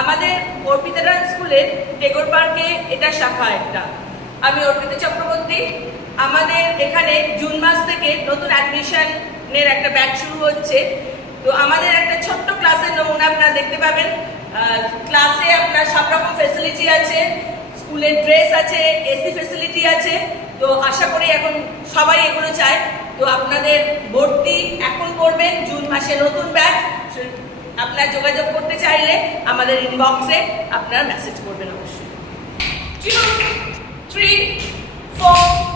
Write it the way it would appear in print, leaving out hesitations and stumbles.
আমাদের অর্পিতা স্কুলের টেগোর পার্কে এটা শাখা একটা। আমি অর্পিতা চক্রবর্তী। আমাদের এখানে জুন মাস থেকে নতুন অ্যাডমিশনের একটা ব্যাচ শুরু হচ্ছে। তো আমাদের একটা ছোট্ট ক্লাসের নমুনা আপনারা দেখতে পাবেন। ক্লাসে আপনার সব রকম ফেসিলিটি আছে, স্কুলের ড্রেস আছে, এসি ফেসিলিটি আছে। তো আশা করি এখন সবাই এগুলো চায়। তো আপনাদের ভর্তি এখন করবেন, জুন মাসে নতুন ব্যাচ। আপনারা যোগাযোগ করতে চাইলে আমাদের ইনবক্সে আপনারা মেসেজ করবেন অবশ্যই। 2, 3, 4